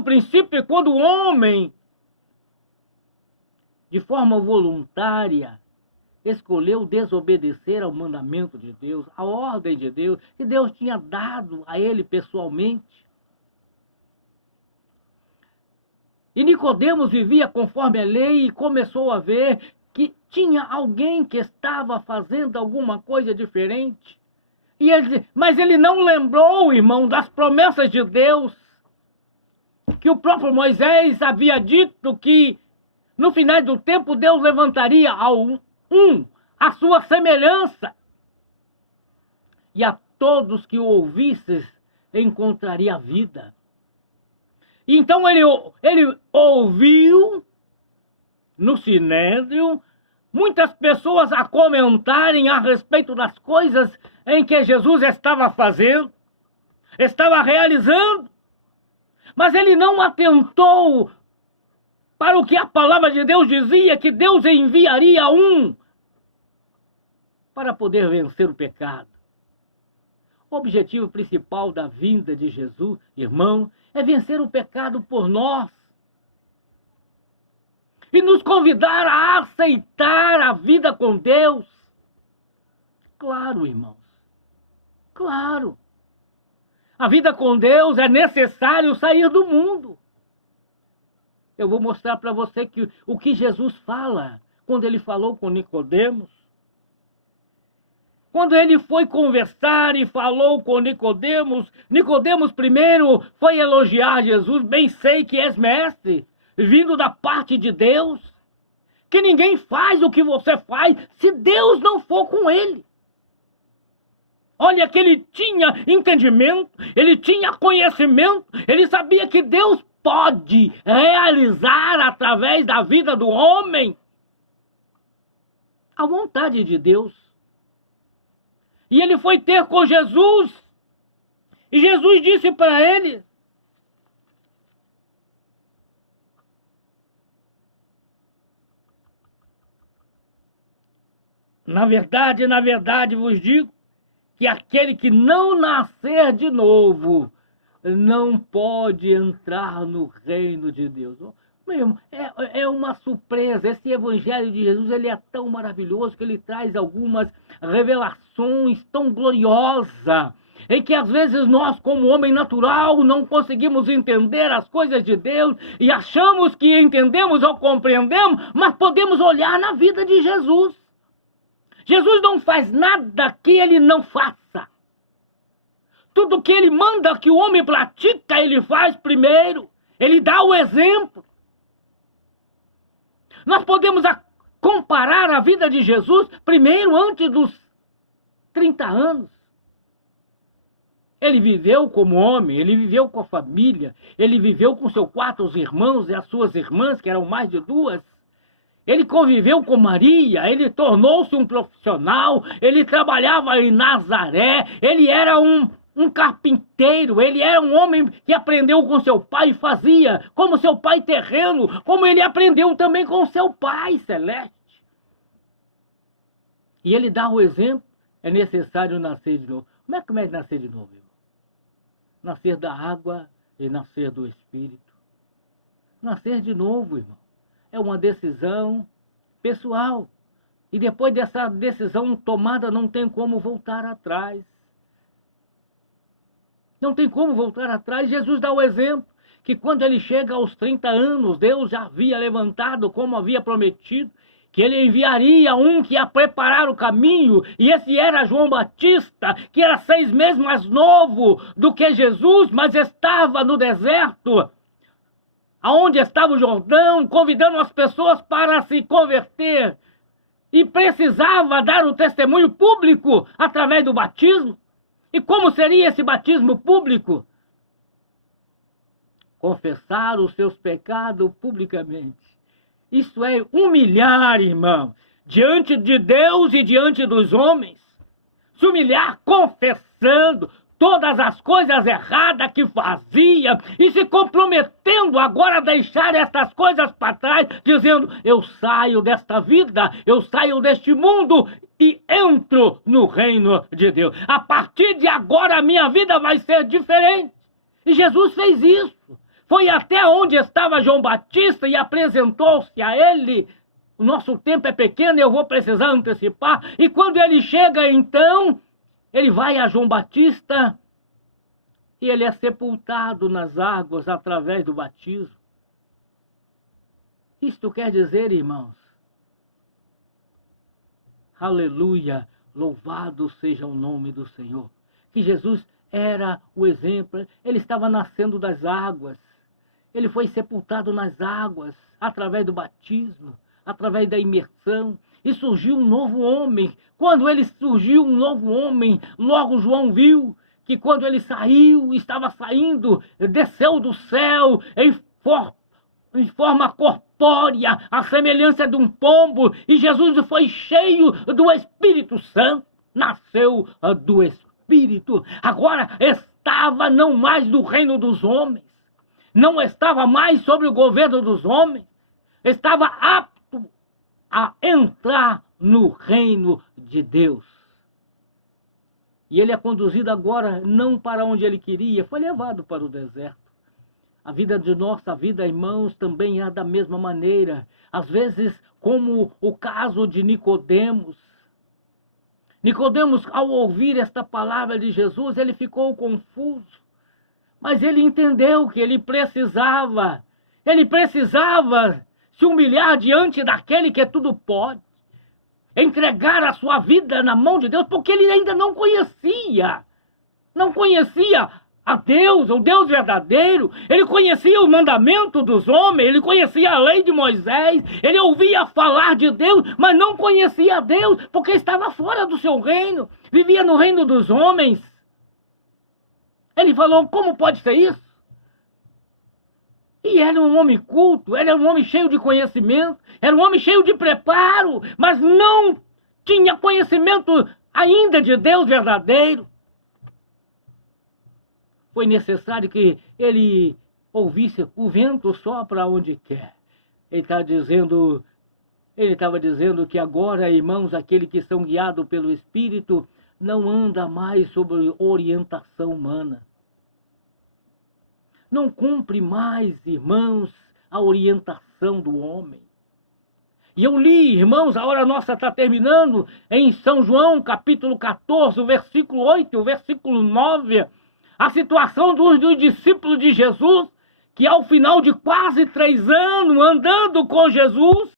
No princípio, quando o homem, de forma voluntária, escolheu desobedecer ao mandamento de Deus, à ordem de Deus, que Deus tinha dado a ele pessoalmente. E Nicodemos vivia conforme a lei e começou a ver que tinha alguém que estava fazendo alguma coisa diferente. E ele disse, mas ele não lembrou, irmão, das promessas de Deus, que o próprio Moisés havia dito que no final do tempo Deus levantaria a sua semelhança, e a todos que o ouvissem encontraria vida. E então ele ouviu no Sinédrio muitas pessoas a comentarem a respeito das coisas em que Jesus estava fazendo, estava realizando, mas ele não atentou para o que a palavra de Deus dizia, que Deus enviaria para poder vencer o pecado. O objetivo principal da vinda de Jesus, irmão, é vencer o pecado por nós. E nos convidar a aceitar a vida com Deus. Claro, irmãos. Claro. A vida com Deus é necessário sair do mundo. Eu vou mostrar para você o que Jesus fala quando ele falou com Nicodemos. Quando ele foi conversar e falou com Nicodemos, Nicodemos primeiro foi elogiar Jesus. Bem sei que és mestre, vindo da parte de Deus, que ninguém faz o que você faz se Deus não for com ele. Olha que ele tinha entendimento, ele tinha conhecimento, ele sabia que Deus pode realizar através da vida do homem a vontade de Deus. E ele foi ter com Jesus, e Jesus disse para ele, na verdade vos digo, que aquele que não nascer de novo não pode entrar no reino de Deus. Meu irmão, é uma surpresa. Esse evangelho de Jesus, ele é tão maravilhoso que ele traz algumas revelações tão gloriosas, em que às vezes nós, como homem natural, não conseguimos entender as coisas de Deus e achamos que entendemos ou compreendemos, mas podemos olhar na vida de Jesus. Jesus não faz nada que ele não faça. Tudo que ele manda que o homem pratica, ele faz primeiro. Ele dá o exemplo. Nós podemos comparar a vida de Jesus primeiro antes dos 30 anos. Ele viveu como homem, ele viveu com a família, ele viveu com seus 4 irmãos e as suas irmãs, que eram mais de 2. Ele conviveu com Maria, ele tornou-se um profissional, ele trabalhava em Nazaré, ele era um carpinteiro, ele era um homem que aprendeu com seu pai e fazia como seu pai terreno, como ele aprendeu também com seu pai celeste. E ele dá o exemplo, é necessário nascer de novo. Como é que nascer de novo, irmão? Nascer da água e nascer do Espírito. Nascer de novo, irmão, é uma decisão pessoal. E depois dessa decisão tomada, não tem como voltar atrás. Não tem como voltar atrás. Jesus dá o exemplo que quando ele chega aos 30 anos, Deus já havia levantado, como havia prometido, que ele enviaria que ia preparar o caminho, e esse era João Batista, que era 6 meses mais novo do que Jesus, mas estava no deserto, aonde estava o Jordão, convidando as pessoas para se converter, e precisava dar o testemunho público através do batismo. E como seria esse batismo público? Confessar os seus pecados publicamente. Isso é humilhar, irmão, diante de Deus e diante dos homens. Se humilhar confessando todas as coisas erradas que fazia e se comprometendo agora a deixar essas coisas para trás, dizendo, eu saio desta vida, eu saio deste mundo e entro no reino de Deus. A partir de agora a minha vida vai ser diferente. E Jesus fez isso. foi até onde estava João Batista e apresentou-se a ele. O nosso tempo é pequeno e eu vou precisar antecipar. E quando ele chega, então, ele vai a João Batista e ele é sepultado nas águas através do batismo. Isto quer dizer, irmãos, aleluia, louvado seja o nome do Senhor, que Jesus era o exemplo, ele estava nascendo das águas, ele foi sepultado nas águas, através do batismo, através da imersão, e surgiu um novo homem. Quando ele surgiu um novo homem, logo João viu que quando ele saiu, estava saindo, desceu do céu em forma corpórea, a semelhança de um pombo, e Jesus foi cheio do Espírito Santo, nasceu do Espírito, agora estava não mais no reino dos homens, não estava mais sobre o governo dos homens, estava apto a entrar no reino de Deus. E ele é conduzido agora não para onde ele queria, foi levado para o deserto. A vida de nossa vida, irmãos, também é da mesma maneira. Às vezes, como o caso de Nicodemos. Nicodemos, ao ouvir esta palavra de Jesus, ele ficou confuso. Mas ele entendeu que ele precisava se humilhar diante daquele que tudo pode. Entregar a sua vida na mão de Deus, porque ele ainda não conhecia a Deus, o Deus verdadeiro. Ele conhecia o mandamento dos homens, ele conhecia a lei de Moisés, ele ouvia falar de Deus, mas não conhecia a Deus, porque estava fora do seu reino, vivia no reino dos homens. Ele falou, como pode ser isso? E era um homem culto, era um homem cheio de conhecimento, era um homem cheio de preparo, mas não tinha conhecimento ainda de Deus verdadeiro. Foi necessário que ele ouvisse o vento sopra onde quer. Ele estava dizendo que agora, irmãos, aqueles que são guiados pelo Espírito, não anda mais sob orientação humana. Não cumpre mais, irmãos, a orientação do homem. E eu li, irmãos, a hora nossa está terminando, em São João, capítulo 14, o versículo 8, o versículo 9, a situação dos discípulos de Jesus, que ao final de quase 3 anos andando com Jesus,